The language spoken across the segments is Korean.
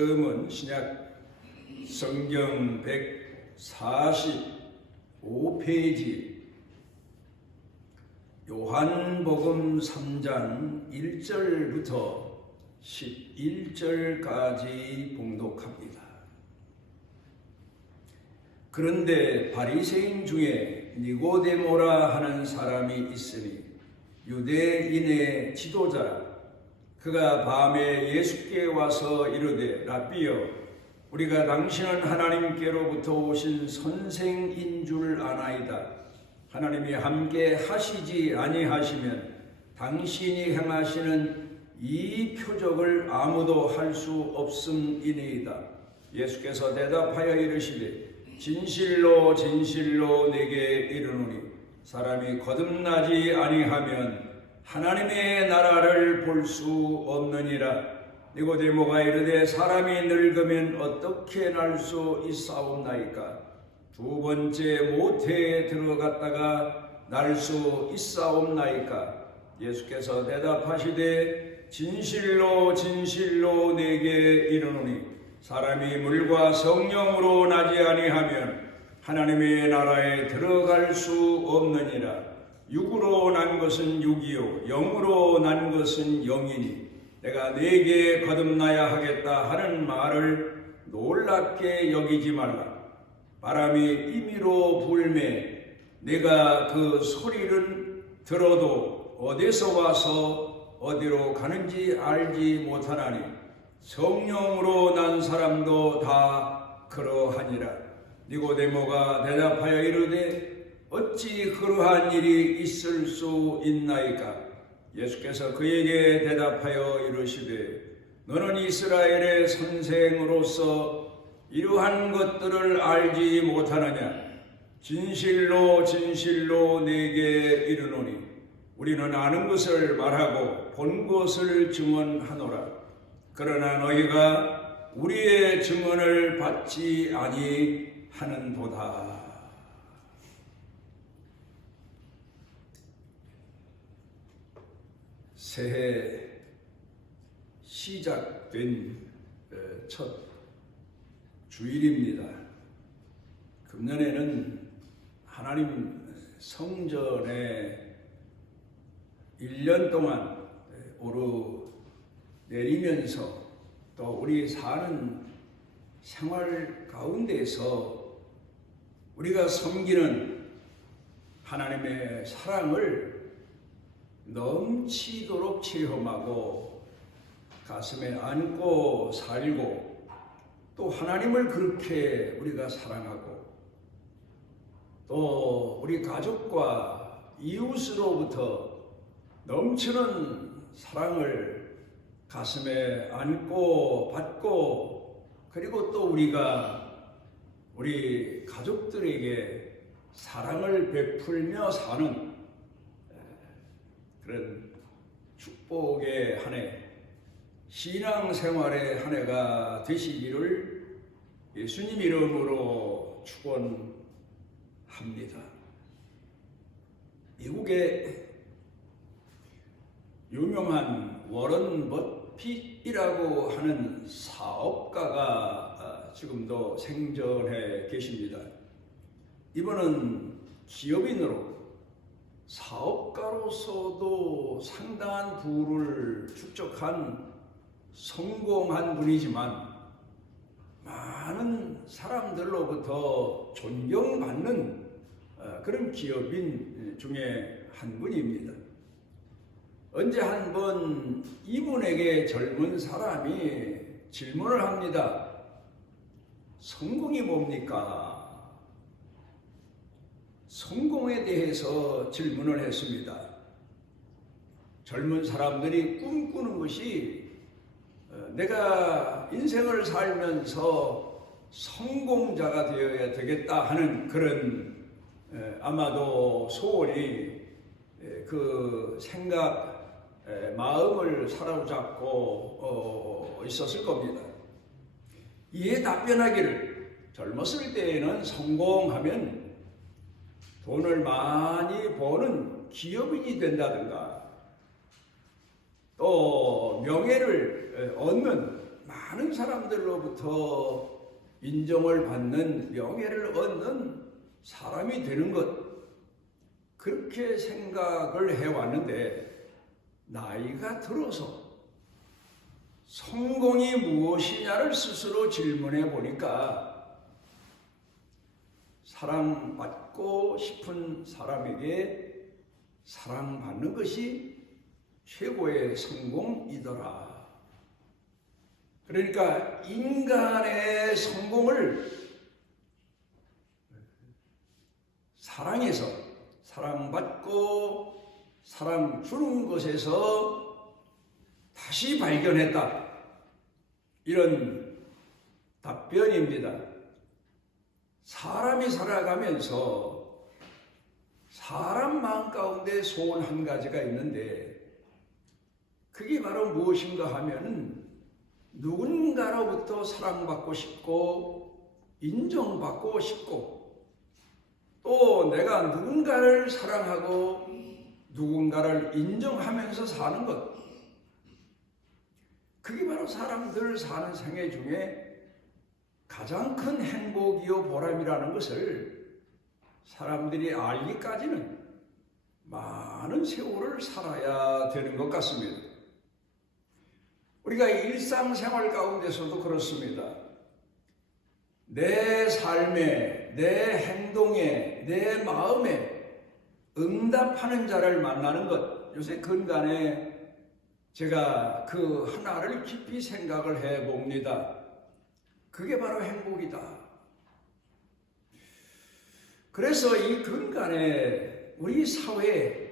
지금은 신약 성경 145페이지 요한복음 3장 1절부터 11절까지 봉독합니다. 그런데 바리새인 중에 니고데모라 하는 사람이 있으니 유대인의 지도자라. 그가 밤에 예수께 와서 이르되 랍비여, 우리가 당신은 하나님께로부터 오신 선생인 줄 아나이다. 하나님이 함께 하시지 아니하시면 당신이 행하시는 이 표적을 아무도 할 수 없음이니이다. 예수께서 대답하여 이르시되 진실로 진실로 내게 이르노니 사람이 거듭나지 아니하면 하나님의 나라를 볼 수 없느니라. 니고데모가 이르되 사람이 늙으면 어떻게 날 수 있사옵나이까? 두 번째 모태에 들어갔다가 날 수 있사옵나이까? 예수께서 대답하시되 진실로 진실로 내게 이르노니 사람이 물과 성령으로 나지 아니하면 하나님의 나라에 들어갈 수 없느니라. 육으로 난 것은 육이요 영으로 난 것은 영이니 내가 네게 거듭나야 하겠다 하는 말을 놀랍게 여기지 말라. 바람이 임의로 불매 내가 그 소리를 들어도 어디서 와서 어디로 가는지 알지 못하나니 성령으로 난 사람도 다 그러하니라. 니고데모가 대답하여 이르되 어찌 그러한 일이 있을 수 있나이까? 예수께서 그에게 대답하여 이르시되 너는 이스라엘의 선생으로서 이러한 것들을 알지 못하느냐? 진실로 진실로 내게 이르노니 우리는 아는 것을 말하고 본 것을 증언하노라. 그러나 너희가 우리의 증언을 받지 아니하는도다. 새해 시작된 첫 주일입니다. 금년에는 하나님 성전에 1년 동안 오르내리면서 또 우리 사는 생활 가운데서 우리가 섬기는 하나님의 사랑을 넘치도록 체험하고 가슴에 안고 살고 또 하나님을 그렇게 우리가 사랑하고 또 우리 가족과 이웃으로부터 넘치는 사랑을 가슴에 안고 받고 그리고 또 우리가 우리 가족들에게 사랑을 베풀며 사는 그런 축복의 한 해, 신앙생활의 한 해가 되시기를 예수님 이름으로 축원합니다. 미국의 유명한 워런 버핏이라고 하는 사업가가 지금도 생전해 계십니다. 이분은 기업인으로 사업가로서도 상당한 부를 축적한 성공한 분이지만 많은 사람들로부터 존경받는 그런 기업인 중에 한 분입니다. 언제 한 번 이분에게 젊은 사람이 질문을 합니다. 성공이 뭡니까? 성공에 대해서 질문을 했습니다. 젊은 사람들이 꿈꾸는 것이 내가 인생을 살면서 성공자가 되어야 되겠다 하는 그런 아마도 소원이 그 생각, 마음을 사로잡고 있었을 겁니다. 이에 답변하기를 젊었을 때에는 성공하면 돈을 많이 버는 기업인이 된다든가 또 명예를 얻는 많은 사람들로부터 인정을 받는 명예를 얻는 사람이 되는 것, 그렇게 생각을 해왔는데 나이가 들어서 성공이 무엇이냐를 스스로 질문해 보니까 사랑받고 싶은 사람에게 사랑받는 것이 최고의 성공이더라. 그러니까 인간의 성공을 사랑해서, 사랑받고 사랑 주는 것에서 다시 발견했다. 이런 답변입니다. 사람이 살아가면서 사람 마음 가운데 소원 한 가지가 있는데 그게 바로 무엇인가 하면은 누군가로부터 사랑받고 싶고 인정받고 싶고 또 내가 누군가를 사랑하고 누군가를 인정하면서 사는 것, 그게 바로 사람들 사는 생애 중에 가장 큰 행복이요 보람이라는 것을 사람들이 알기까지는 많은 세월을 살아야 되는 것 같습니다. 우리가 일상생활 가운데서도 그렇습니다. 내 삶에, 내 행동에, 내 마음에 응답하는 자를 만나는 것, 요새 근간에 제가 그 하나를 깊이 생각을 해봅니다. 그게 바로 행복이다. 그래서 이 근간에 우리 사회에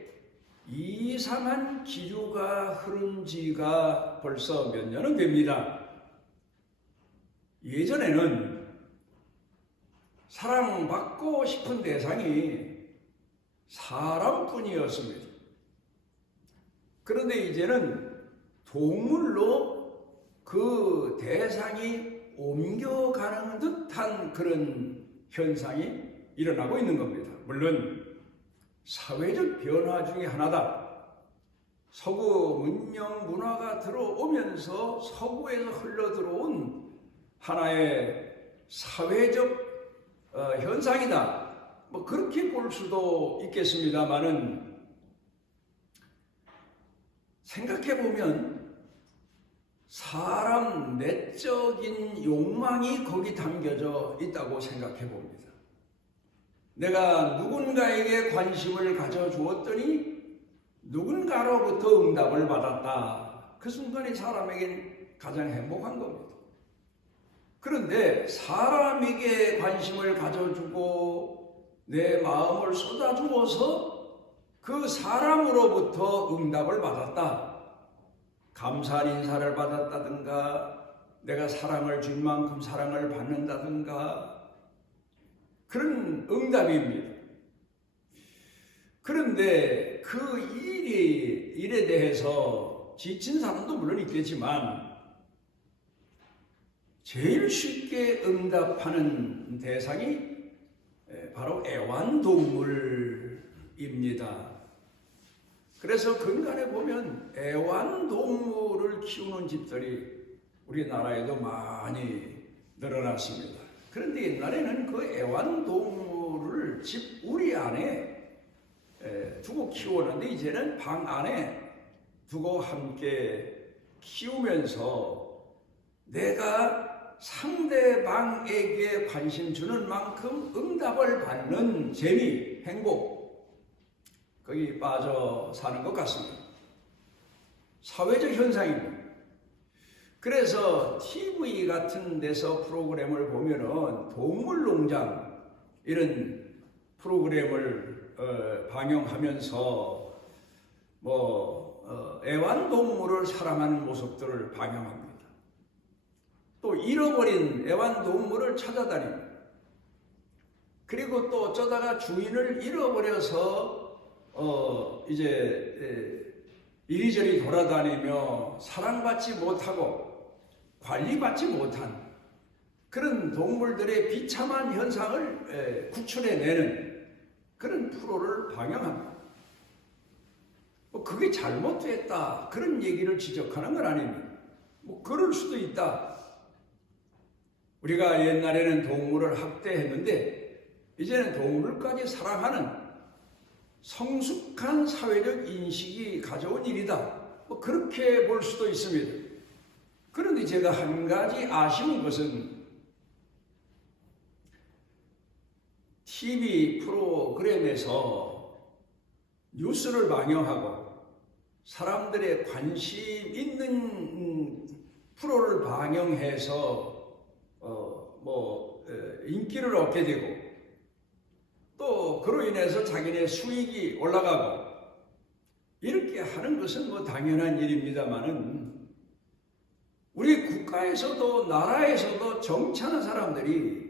이상한 기류가 흐른 지가 벌써 몇 년은 됩니다. 예전에는 사랑받고 싶은 대상이 사람뿐이었습니다. 그런데 이제는 동물로 그 대상이 옮겨가는 듯한 그런 현상이 일어나고 있는 겁니다. 물론 사회적 변화 중에 하나다. 서구 문명 문화가 들어오면서 서구에서 흘러들어온 하나의 사회적 현상이다. 뭐 그렇게 볼 수도 있겠습니다만은 생각해보면 사람 내적인 욕망이 거기 담겨져 있다고 생각해봅니다. 내가 누군가에게 관심을 가져주었더니 누군가로부터 응답을 받았다. 그 순간이 사람에겐 가장 행복한 겁니다. 그런데 사람에게 관심을 가져주고 내 마음을 쏟아주어서 그 사람으로부터 응답을 받았다. 감사한 인사를 받았다든가 내가 사랑을 준 만큼 사랑을 받는다든가 그런 응답입니다. 그런데 그 일에 대해서 지친 사람도 물론 있겠지만 제일 쉽게 응답하는 대상이 바로 애완동물입니다. 그래서 근간에 보면 애완동물을 키우는 집들이 우리나라에도 많이 늘어났습니다. 그런데 옛날에는 그 애완동물을 집 우리 안에 두고 키웠는데 이제는 방 안에 두고 함께 키우면서 내가 상대방에게 관심 주는 만큼 응답을 받는 재미, 행복, 거기 빠져 사는 것 같습니다. 사회적 현상입니다. 그래서 TV 같은 데서 프로그램을 보면은 동물농장 이런 프로그램을 방영하면서 애완동물을 사랑하는 모습들을 방영합니다. 또 잃어버린 애완동물을 찾아다닙니다. 그리고 또 어쩌다가 주인을 잃어버려서 이제 이리저리 돌아다니며 사랑받지 못하고 관리받지 못한 그런 동물들의 비참한 현상을 구출해내는 그런 프로를 방영합니다. 그게 잘못됐다 그런 얘기를 지적하는 건 아닙니다. 그럴 수도 있다. 우리가 옛날에는 동물을 학대했는데 이제는 동물까지 사랑하는 성숙한 사회적 인식이 가져온 일이다. 뭐 그렇게 볼 수도 있습니다. 그런데 제가 한 가지 아쉬운 것은 TV 프로그램에서 뉴스를 방영하고 사람들의 관심 있는 프로를 방영해서 인기를 얻게 되고 또 그로 인해서 자기네 수익이 올라가고 이렇게 하는 것은 뭐 당연한 일입니다만은 우리 국가에서도 나라에서도 정치하는 사람들이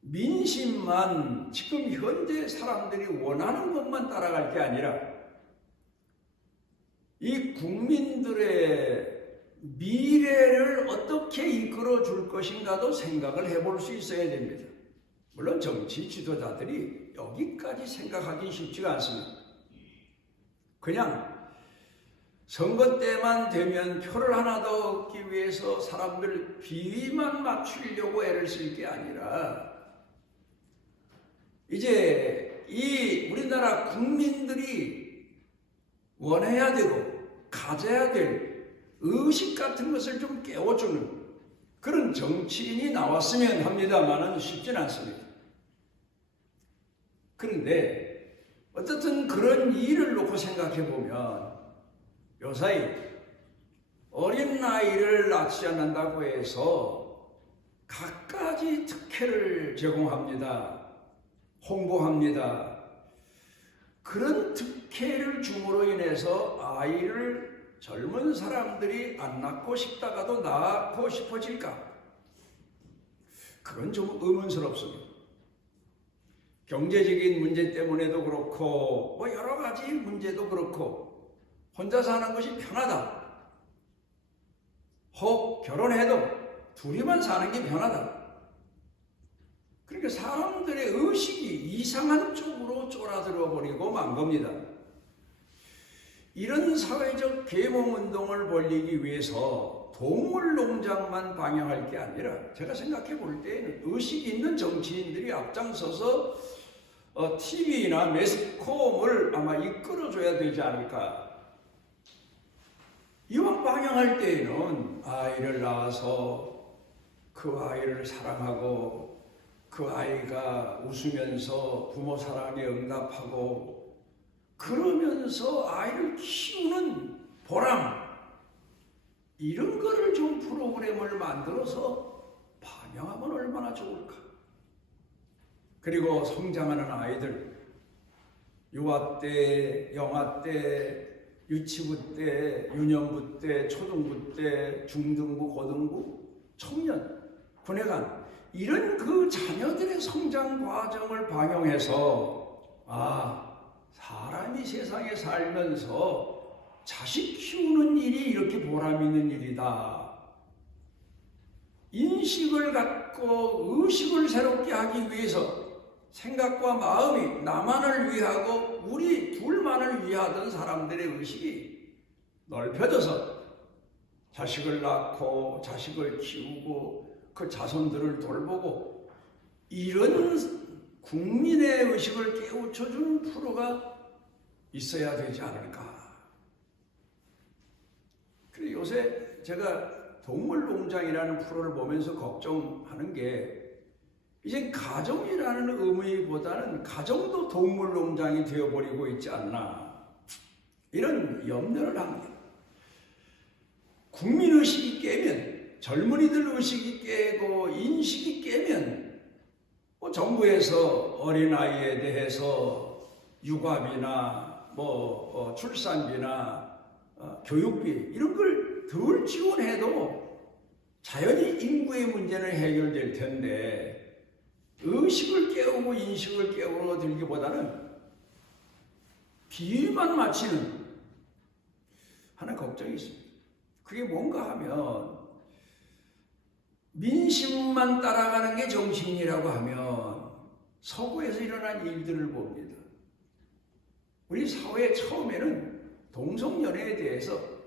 민심만 지금 현재 사람들이 원하는 것만 따라갈 게 아니라 이 국민들의 미래를 어떻게 이끌어 줄 것인가도 생각을 해볼 수 있어야 됩니다. 물론 정치 지도자들이 여기까지 생각하기 쉽지가 않습니다. 그냥 선거 때만 되면 표를 하나 더 얻기 위해서 사람들 비위만 맞추려고 애를 쓸 게 아니라 이제 이 우리나라 국민들이 원해야 되고 가져야 될 의식 같은 것을 좀 깨워주는 그런 정치인이 나왔으면 합니다만은 쉽진 않습니다. 그런데 어쨌든 그런 일을 놓고 생각해 보면 요사이 어린 나이를 낳지 않는다고 해서 갖가지 특혜를 제공합니다. 홍보합니다. 그런 특혜를 줌으로 인해서 아이를 젊은 사람들이 안 낳고 싶다가도 낳고 싶어질까? 그건 좀 의문스럽습니다. 경제적인 문제 때문에도 그렇고 뭐 여러 가지 문제도 그렇고 혼자 사는 것이 편하다. 혹 결혼해도 둘이만 사는 게 편하다. 그러니까 사람들의 의식이 이상한 쪽으로 쫄아들어 버리고 만 겁니다. 이런 사회적 계몽운동을 벌이기 위해서 동물농장만 방영할 게 아니라 제가 생각해 볼 때에는 의식 있는 정치인들이 앞장서서 TV나 매스컴을 아마 이끌어줘야 되지 않을까. 이왕 방영할 때에는 아이를 낳아서 그 아이를 사랑하고 그 아이가 웃으면서 부모 사랑에 응답하고 그러면서 아이를 키우는 보람 이런 거를 좀 프로그램을 만들어서 반영하면 얼마나 좋을까. 그리고 성장하는 아이들 유아 때, 영아 때, 유치부 때, 유년부 때, 초등부 때, 중등부, 고등부, 청년, 군의관 이런 그 자녀들의 성장 과정을 방영해서 사람이 세상에 살면서 자식 키우는 일이 이렇게 보람 있는 일이다. 인식을 갖고 의식을 새롭게 하기 위해서 생각과 마음이 나만을 위하고 우리 둘만을 위하던 사람들의 의식이 넓혀져서 자식을 낳고 자식을 키우고 그 자손들을 돌보고 이런 국민의 의식을 깨우쳐주는 프로가 있어야 되지 않을까. 그리고 요새 제가 동물농장이라는 프로를 보면서 걱정하는 게 이제 가정이라는 의미보다는 가정도 동물농장이 되어버리고 있지 않나 이런 염려를 합니다. 국민의식이 깨면 젊은이들 의식이 깨고 인식이 깨면 정부에서 어린아이에 대해서 육아비나 출산비나 교육비 이런 걸 덜 지원해도 자연히 인구의 문제는 해결될 텐데 의식을 깨우고 인식을 깨우러 들기보다는 비위만 맞추는 하는 걱정이 있습니다. 그게 뭔가 하면 민심만 따라가는 게 정치인이라고 하면 서구에서 일어난 일들을 봅니다. 우리 사회 처음에는 동성연애에 대해서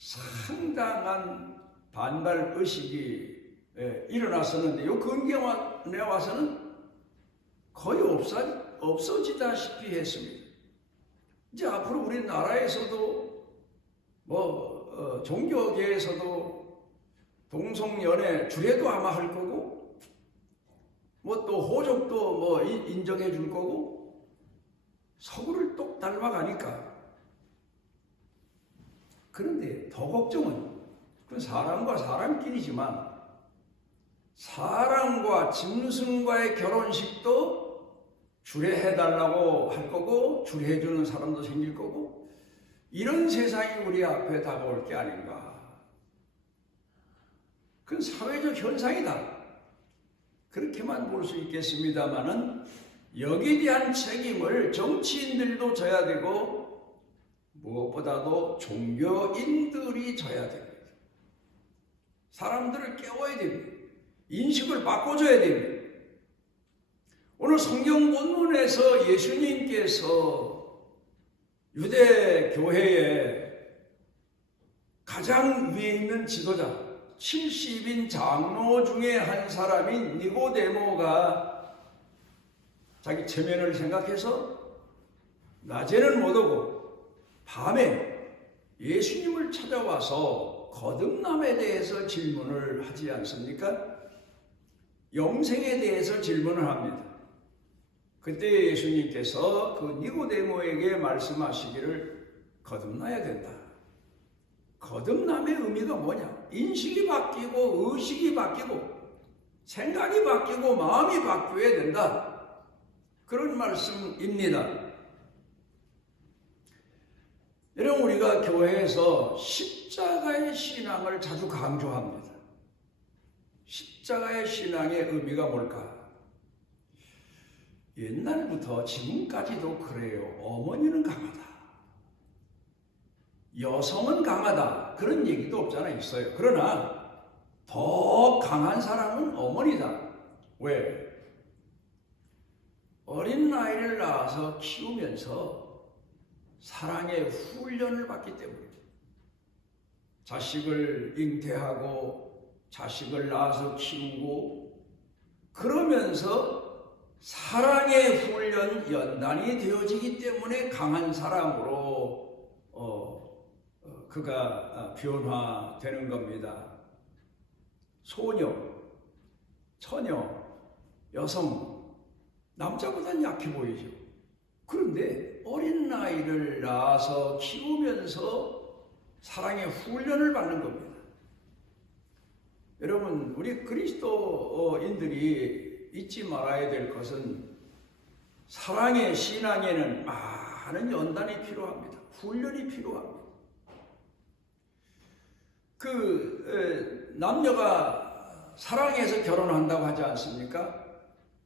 상당한 반발 의식이 일어났었는데 요 근경에 와서는 거의 없어지다시피 했습니다. 이제 앞으로 우리나라에서도 종교계에서도 동성연애 주례도 아마 할 거고 또 호적도 인정해 줄 거고 서구를 똑 닮아가니까. 그런데 더 걱정은 그건 사람과 사람끼리지만 사람과 짐승과의 결혼식도 주례해달라고 할 거고 주례해주는 사람도 생길 거고 이런 세상이 우리 앞에 다가올 게 아닌가. 그건 사회적 현상이다. 그렇게만 볼 수 있겠습니다만은 여기에 대한 책임을 정치인들도 져야 되고 무엇보다도 종교인들이 져야 됩니다. 사람들을 깨워야 됩니다. 인식을 바꿔줘야 됩니다. 오늘 성경 본문에서 예수님께서 유대 교회의 가장 위에 있는 지도자 70인 장로 중에 한 사람인 니고데모가 자기 체면을 생각해서 낮에는 못 오고 밤에 예수님을 찾아와서 거듭남에 대해서 질문을 하지 않습니까? 영생에 대해서 질문을 합니다. 그때 예수님께서 그 니고데모에게 말씀하시기를 거듭나야 된다. 거듭남의 의미가 뭐냐? 인식이 바뀌고 의식이 바뀌고 생각이 바뀌고 마음이 바뀌어야 된다. 그런 말씀입니다. 여러분, 우리가 교회에서 십자가의 신앙을 자주 강조합니다. 십자가의 신앙의 의미가 뭘까? 옛날부터 지금까지도 그래요. 어머니는 강하다. 여성은 강하다. 그런 얘기도 없잖아 있어요. 그러나 더 강한 사람은 어머니다. 왜? 어린 아이를 낳아서 키우면서 사랑의 훈련을 받기 때문이죠. 자식을 잉태하고 자식을 낳아서 키우고 그러면서 사랑의 훈련 연단이 되어지기 때문에 강한 사람으로 그가 변화되는 겁니다. 소녀, 처녀, 여성, 남자보다는 약해 보이죠. 그런데 어린 아이를 낳아서 키우면서 사랑의 훈련을 받는 겁니다. 여러분, 우리 그리스도인들이 잊지 말아야 될 것은 사랑의 신앙에는 많은 연단이 필요합니다. 훈련이 필요합니다. 남녀가 사랑해서 결혼한다고 하지 않습니까?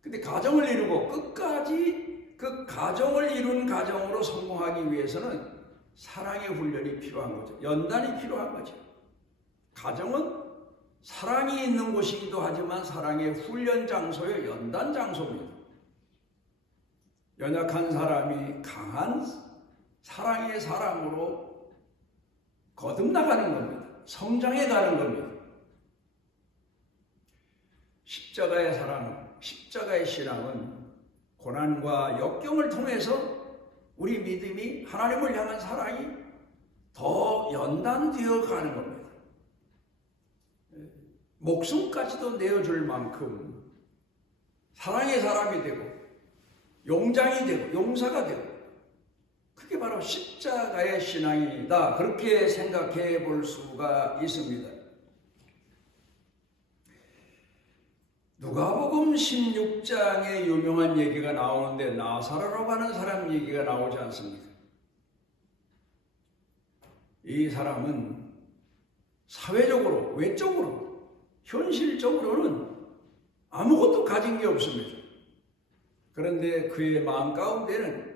근데 가정을 이루고 끝까지 그 가정을 이룬 가정으로 성공하기 위해서는 사랑의 훈련이 필요한 거죠. 연단이 필요한 거죠. 가정은 사랑이 있는 곳이기도 하지만 사랑의 훈련 장소의 연단 장소입니다. 연약한 사람이 강한 사랑의 사람으로 거듭나가는 겁니다. 성장해 가는 겁니다. 십자가의 사랑, 십자가의 신앙은 고난과 역경을 통해서 우리 믿음이 하나님을 향한 사랑이 더 연단되어 가는 겁니다. 목숨까지도 내어줄 만큼 사랑의 사람이 되고 용장이 되고 용사가 되고 그게 바로 십자가의 신앙이다. 그렇게 생각해 볼 수가 있습니다. 누가복음 16장에 유명한 얘기가 나오는데 나사로라고 하는 사람 얘기가 나오지 않습니까? 이 사람은 사회적으로, 외적으로, 현실적으로는 아무것도 가진 게 없습니다. 그런데 그의 마음 가운데는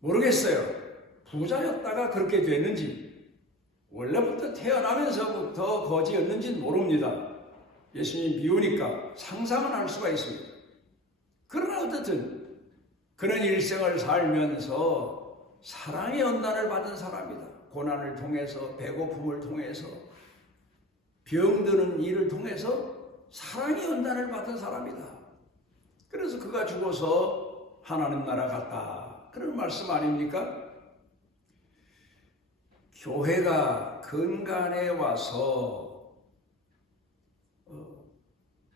모르겠어요. 부자였다가 그렇게 됐는지 원래부터 태어나면서부터 거지였는지는 모릅니다. 예수님 비우니까 상상은 할 수가 있습니다. 그러나 어떻든 그는 일생을 살면서 사랑의 연단을 받은 사람이다. 고난을 통해서 배고픔을 통해서 병드는 일을 통해서 사랑의 연단을 받은 사람이다. 그래서 그가 죽어서 하나님 나라 갔다. 그런 말씀 아닙니까? 교회가 근간에 와서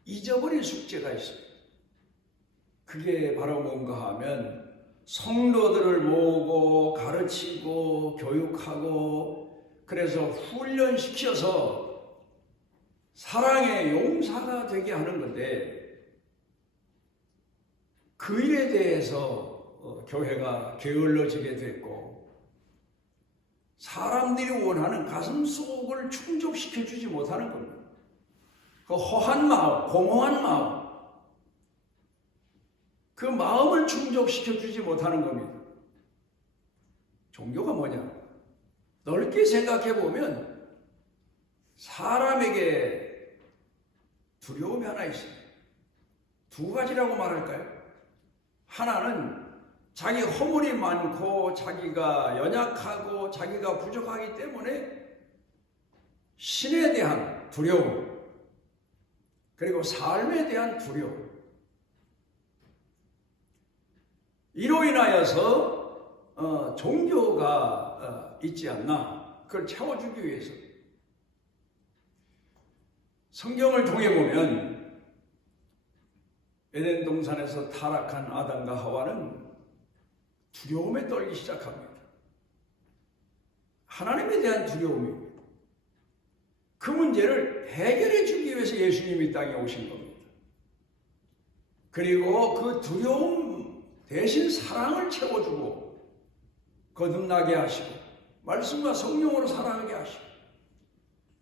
잊어버린 숙제가 있어요. 그게 바로 뭔가 하면 성도들을 모으고 가르치고 교육하고 그래서 훈련시켜서 사랑의 용사가 되게 하는 건데 그 일에 대해서 교회가 게을러지게 됐고 사람들이 원하는 가슴 속을 충족시켜주지 못하는 겁니다. 그 허한 마음, 공허한 마음, 그 마음을 충족시켜주지 못하는 겁니다. 종교가 뭐냐? 넓게 생각해 보면 사람에게 두려움이 하나 있어요. 두 가지라고 말할까요? 하나는 자기 허물이 많고 자기가 연약하고 자기가 부족하기 때문에 신에 대한 두려움, 그리고 삶에 대한 두려움. 이로 인하여서 종교가 있지 않나, 그걸 채워주기 위해서. 성경을 통해 보면 에덴 동산에서 타락한 아담과 하와는 두려움에 떨기 시작합니다. 하나님에 대한 두려움입니다. 그 문제를 해결해 주기 위해서 예수님이 땅에 오신 겁니다. 그리고 그 두려움 대신 사랑을 채워주고 거듭나게 하시고 말씀과 성령으로 살아가게 하시고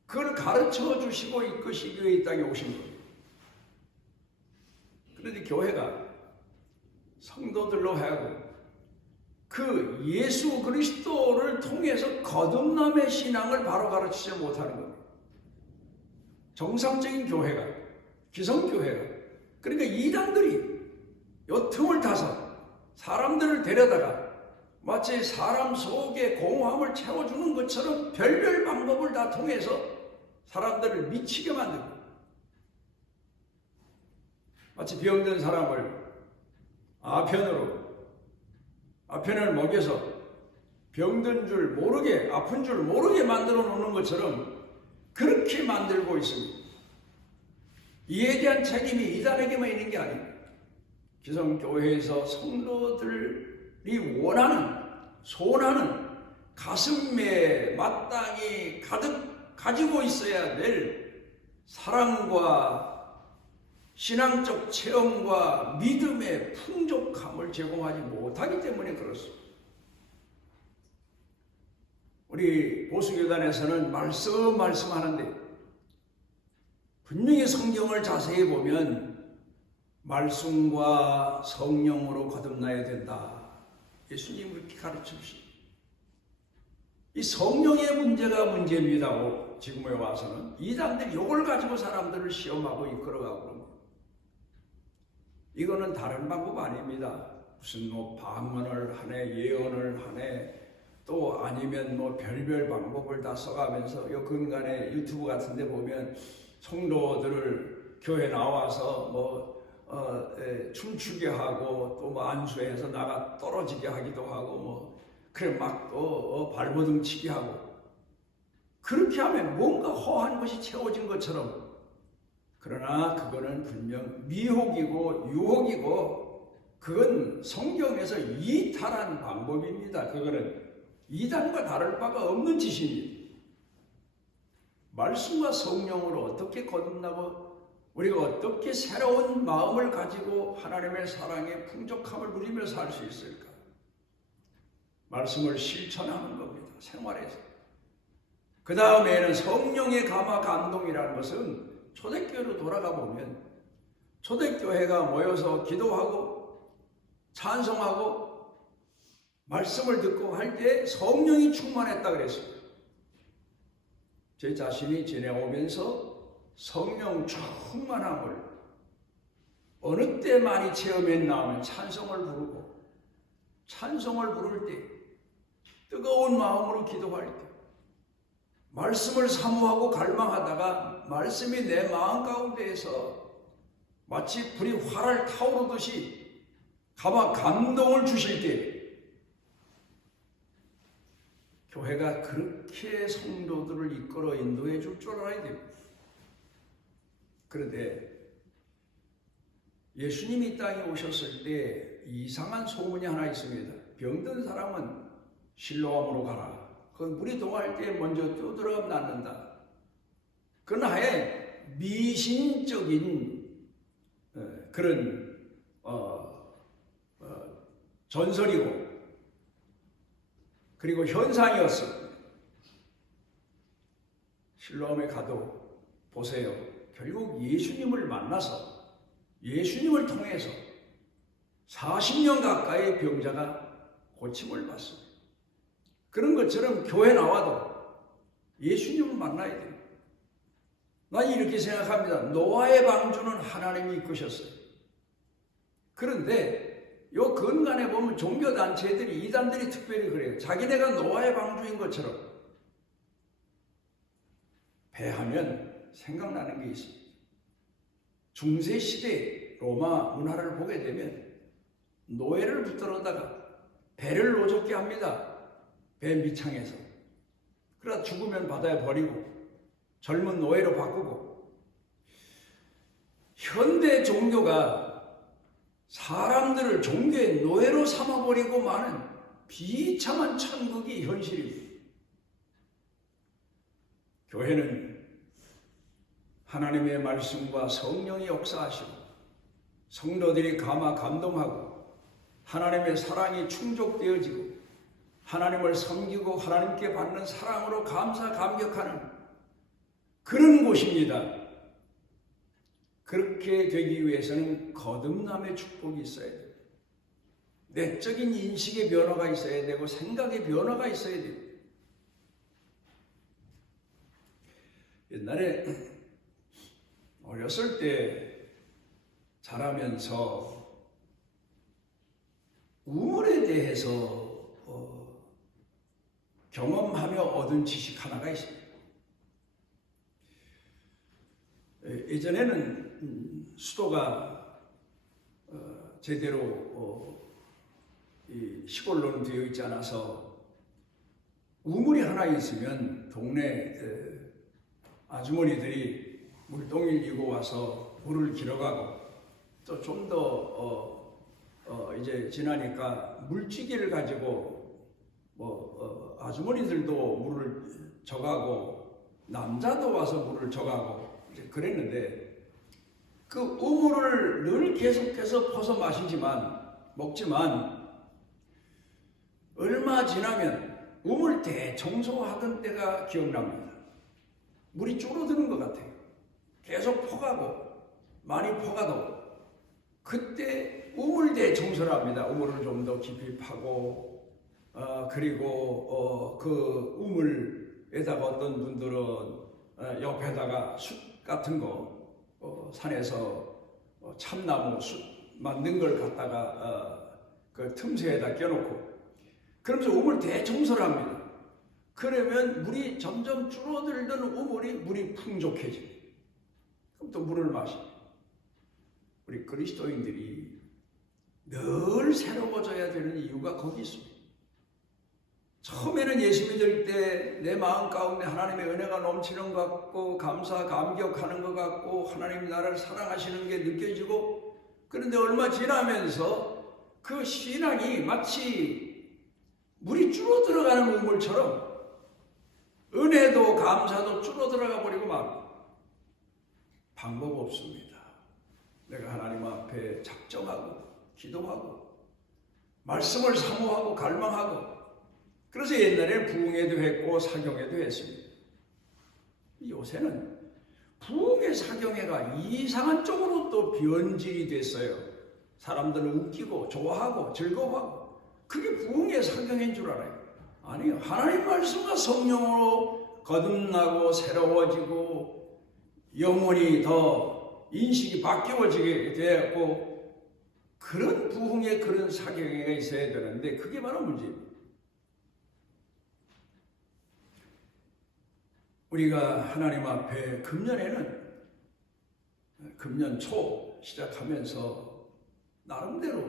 그걸 가르쳐 주시고 이끄시기 위해 이 땅에 오신 겁니다. 그런데 교회가 성도들로 하여금 그 예수 그리스도를 통해서 거듭남의 신앙을 바로 가르치지 못하는 겁니다. 정상적인 교회가, 기성교회가, 그러니까 이단들이 요 틈을 타서 사람들을 데려다가 마치 사람 속에 공허함을 채워주는 것처럼 별별 방법을 다 통해서 사람들을 미치게 만들고 마치 병든 사람을 아편을 먹여서 병든 줄 모르게, 아픈 줄 모르게 만들어 놓는 것처럼 그렇게 만들고 있습니다. 이에 대한 책임이 이단에게만 있는 게 아닙니다. 기성교회에서 성도들이 원하는, 소원하는 가슴에 마땅히 가득 가지고 있어야 될 사랑과 신앙적 체험과 믿음의 풍족함을 제공하지 못하기 때문에 그렇습니다. 우리 보수교단에서는 말씀하는데 분명히 성경을 자세히 보면 말씀과 성령으로 거듭나야 된다. 예수님이 그렇게 가르치십니다. 이 성령의 문제가 문제입니다고 지금에 와서는 이단들이 이걸 가지고 사람들을 시험하고 이끌어가고 그런 거예요. 이거는 다른 방법 아닙니다. 무슨 방언을 하네, 예언을 하네, 또 아니면 별별 방법을 다 써가면서 요 근간에 유튜브 같은 데 보면 성도들을 교회 나와서 춤추게 하고 또 안수해서 나가 떨어지게 하기도 하고 그래 막 발버둥 치게 하고 그렇게 하면 뭔가 허한 것이 채워진 것처럼, 그러나 그거는 분명 미혹이고 유혹이고 그건 성경에서 이탈한 방법입니다. 그거는 이단과 다를 바가 없는 짓입니다. 말씀과 성령으로 어떻게 거듭나고 우리가 어떻게 새로운 마음을 가지고 하나님의 사랑의 풍족함을 누리며 살 수 있을까? 말씀을 실천하는 겁니다. 생활에서. 그 다음에는 성령의 감화 감동이라는 것은 초대교회로 돌아가 보면 초대교회가 모여서 기도하고 찬송하고 말씀을 듣고 할 때 성령이 충만했다 그랬습니다. 제 자신이 지내오면서 성령 충만함을 어느 때 많이 체험했나 하면 찬송을 부르고 찬송을 부를 때 뜨거운 마음으로 기도할 때 말씀을 사모하고 갈망하다가 말씀이 내 마음 가운데에서 마치 불이 활활 타오르듯이 가만 감동을 주실 때 교회가 그렇게 성도들을 이끌어 인도해 줄 줄 알아야 됩니다. 그런데 예수님이 이 땅에 오셨을 때 이상한 소문이 하나 있습니다. 병든 사람은 실로암으로 가라. 그 물이 동할 때 먼저 뛰어들어가면 낫는다. 그건 하에 미신적인 그런 전설이고 그리고 현상이었습니다. 실로암에 가도 보세요. 결국 예수님을 만나서 예수님을 통해서 40년 가까이 병자가 고침을 받습니다. 그런 것처럼 교회 나와도 예수님을 만나야 돼요. 난 이렇게 생각합니다. 노아의 방주는 하나님이 이끄셨어요. 그런데 요 근간에 보면 종교단체들이 이단들이 특별히 그래요. 자기네가 노아의 방주인 것처럼 배하면 생각나는 게 있습니다. 중세시대 로마 문화를 보게 되면 노예를 붙들어다가 배를 노젓게 합니다. 배 밑창에서. 그러다 죽으면 바다에 버리고 젊은 노예로 바꾸고 현대 종교가 사람들을 종교의 노예로 삼아버리고 마는 비참한 천국이 현실입니다. 교회는 하나님의 말씀과 성령이 역사하시고 성도들이 감동하고 하나님의 사랑이 충족되어지고 하나님을 섬기고 하나님께 받는 사랑으로 감격하는 그런 곳입니다. 그렇게 되기 위해서는 거듭남의 축복이 있어야 돼요. 내적인 인식의 변화가 있어야 되고 생각의 변화가 있어야 돼요. 옛날에 어렸을 때 자라면서 우물에 대해서 경험하며 얻은 지식 하나가 있습니다. 예전에는 수도가 제대로 시골로는 되어 있지 않아서 우물이 하나 있으면 동네 아주머니들이 물동이를 이고 와서 물을 길어가고 또 좀 더 이제 지나니까 물찌개를 가지고 아주머니들도 물을 져가고 남자도 와서 물을 져가고 이제 그랬는데 그 우물을 늘 계속해서 퍼서 먹지만 얼마 지나면 우물 대청소하던 때가 기억납니다. 물이 줄어드는 것 같아요. 계속 퍼가고 많이 퍼가도 그때 우물 대청소를 합니다. 우물을 좀 더 깊이 파고 그리고 그 우물에다가 어떤 분들은 옆에다가 숯 같은 거 산에서 참나무 숯 만든 걸 갖다가 그 틈새에다 껴놓고 그러면서 우물 대청소를 합니다. 그러면 물이 점점 줄어들던 우물이 물이 풍족해져요. 그럼 또 물을 마셔요. 우리 그리스도인들이 늘 새로워져야 되는 이유가 거기 있습니다. 처음에는 예수 믿을 때 내 마음 가운데 하나님의 은혜가 넘치는 것 같고 감격하는 것 같고 하나님 나를 사랑하시는 게 느껴지고 그런데 얼마 지나면서 그 신앙이 마치 물이 줄어들어가는 우물처럼 은혜도 감사도 줄어들어가 버리고 맙니다. 방법 없습니다. 내가 하나님 앞에 작정하고 기도하고 말씀을 사모하고 갈망하고 그래서 옛날에는 부흥회도 했고 사경회도 했습니다. 요새는 부흥회 사경회가 이상한 쪽으로 또 변질이 됐어요. 사람들은 웃기고 좋아하고 즐거워하고 그게 부흥회 사경회인 줄 알아요. 아니요. 하나님 말씀과 성령으로 거듭나고 새로워지고 영혼이 더 인식이 바뀌어지게 되었고 그런 부흥회 그런 사경회가 있어야 되는데 그게 바로 문제입니다. 우리가 하나님 앞에 금년에는 금년 초 시작하면서 나름대로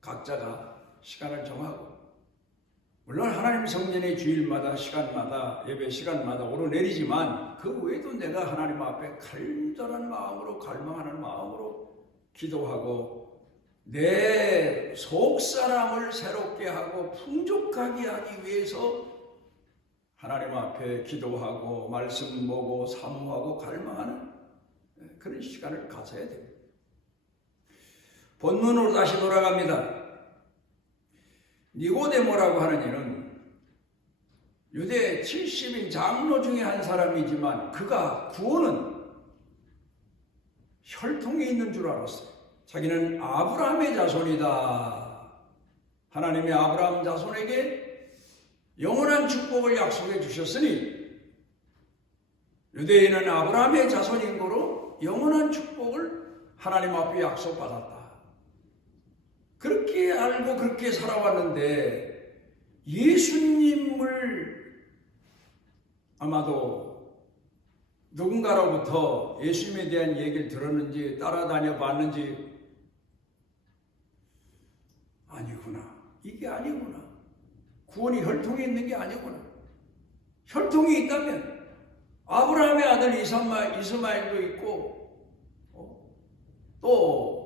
각자가 시간을 정하고, 물론 하나님 성전의 주일마다 시간마다 예배 시간마다 오르내리지만 그 외에도 내가 하나님 앞에 간절한 마음으로 갈망하는 마음으로 기도하고 내 속사람을 새롭게 하고 풍족하게 하기 위해서 하나님 앞에 기도하고 말씀 보고 사모하고 갈망하는 그런 시간을 가져야 됩니다. 본문으로 다시 돌아갑니다. 니고데모라고 하는 이는 유대 70인 장로 중에 한 사람이지만 그가 구원은 혈통에 있는 줄 알았어요. 자기는 아브라함의 자손이다. 하나님의 아브라함 자손에게 영원한 축복을 약속해 주셨으니 유대인은 아브라함의 자손인 거로 영원한 축복을 하나님 앞에 약속받았다. 그렇게 알고 그렇게 살아왔는데 예수님을 아마도 누군가로부터 예수님에 대한 얘기를 들었는지 따라다녀 봤는지 아니구나. 이게 아니구나. 구원이 혈통에 있는 게 아니구나. 혈통이 있다면 아브라함의 아들 이스마엘도 있고 또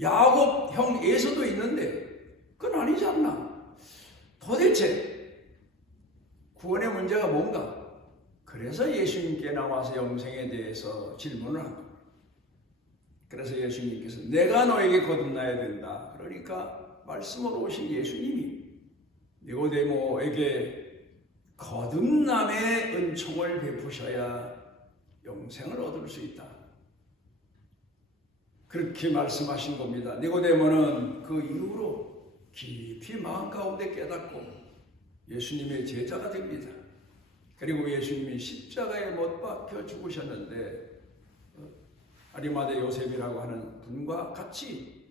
야곱 형 에서도 있는데 그건 아니지 않나. 도대체 구원의 문제가 뭔가. 그래서 예수님께 나와서 영생에 대해서 질문을 한 겁니다. 그래서 예수님께서 내가 너에게 거듭나야 된다. 그러니까 말씀으로 오신 예수님이 니고데모에게 거듭남의 은총을 베푸셔야 영생을 얻을 수 있다. 그렇게 말씀하신 겁니다. 니고데모는 그 이후로 깊이 마음 가운데 깨닫고 예수님의 제자가 됩니다. 그리고 예수님이 십자가에 못 박혀 죽으셨는데 아리마대 요셉이라고 하는 분과 같이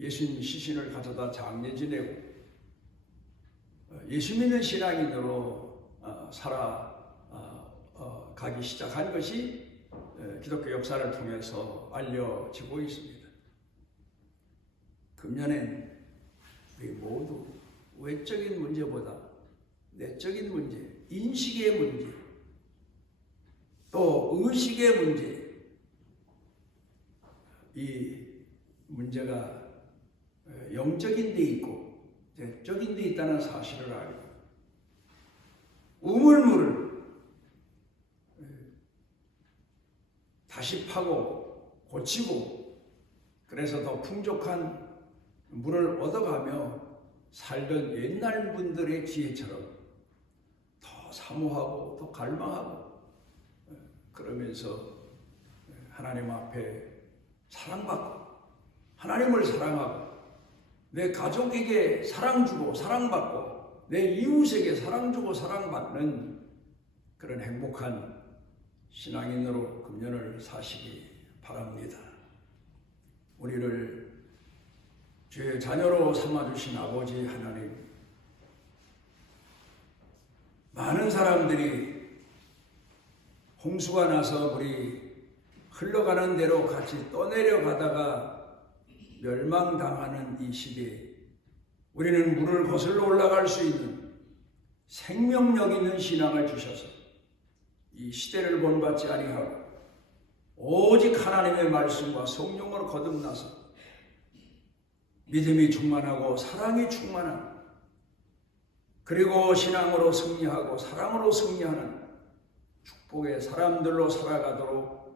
예수님 시신을 가져다 장례 지내고 예수 믿는 신앙인으로 살아가기 시작한 것이 기독교 역사를 통해서 알려지고 있습니다. 금년엔 우리 모두 외적인 문제보다 내적인 문제, 인식의 문제, 또 의식의 문제, 이 문제가 영적인 데 있고 내적인 데 있다는 사실을 알고 우물물을 다시 파고 고치고 그래서 더 풍족한 물을 얻어가며 살던 옛날 분들의 지혜처럼 더 사모하고 더 갈망하고 그러면서 하나님 앞에 사랑받고 하나님을 사랑하고 내 가족에게 사랑 주고 사랑받고 내 이웃에게 사랑 주고 사랑받는 그런 행복한 신앙인으로 금년을 사시기 바랍니다. 우리를 주의 자녀로 삼아주신 아버지 하나님, 많은 사람들이 홍수가 나서 물이 흘러가는 대로 같이 떠내려가다가 멸망당하는 이 시대에 우리는 물을 거슬러 올라갈 수 있는 생명력 있는 신앙을 주셔서 이 시대를 본받지 아니하고 오직 하나님의 말씀과 성령으로 거듭나서 믿음이 충만하고 사랑이 충만한 그리고 신앙으로 승리하고 사랑으로 승리하는 축복의 사람들로 살아가도록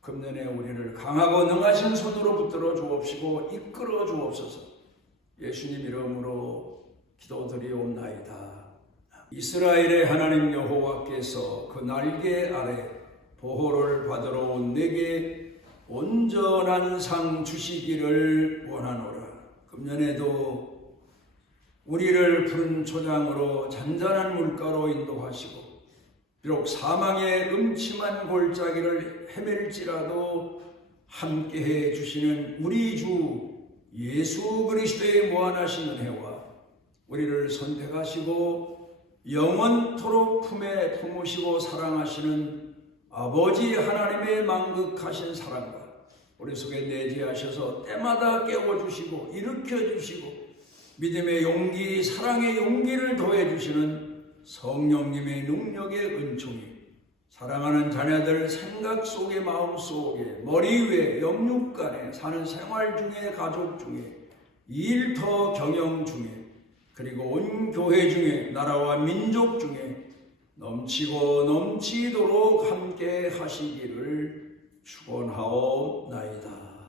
금년에 우리를 강하고 능하신 손으로 붙들어 주옵시고 이끌어 주옵소서. 예수님 이름으로 기도드리옵나이다. 이스라엘의 하나님 여호와께서 그 날개 아래 보호를 받으러 온 내게 온전한 상 주시기를 원하노라. 금년에도 우리를 푸른 초장으로 잔잔한 물가로 인도하시고 비록 사망의 음침한 골짜기를 헤맬지라도 함께해 주시는 우리 주 예수 그리스도의 무한하신 은혜와 우리를 선택하시고 영원토록 품에 품으시고 사랑하시는 아버지 하나님의 만극하신 사랑과 우리 속에 내재하셔서 때마다 깨워주시고 일으켜주시고 믿음의 용기, 사랑의 용기를 더해주시는 성령님의 능력의 은총이 사랑하는 자녀들 생각 속에 마음 속에 머리 위에 영육간에 사는 생활 중에 가족 중에 일터 경영 중에 그리고 온 교회 중에 나라와 민족 중에 넘치고 넘치도록 함께 하시기를 축원하옵나이다.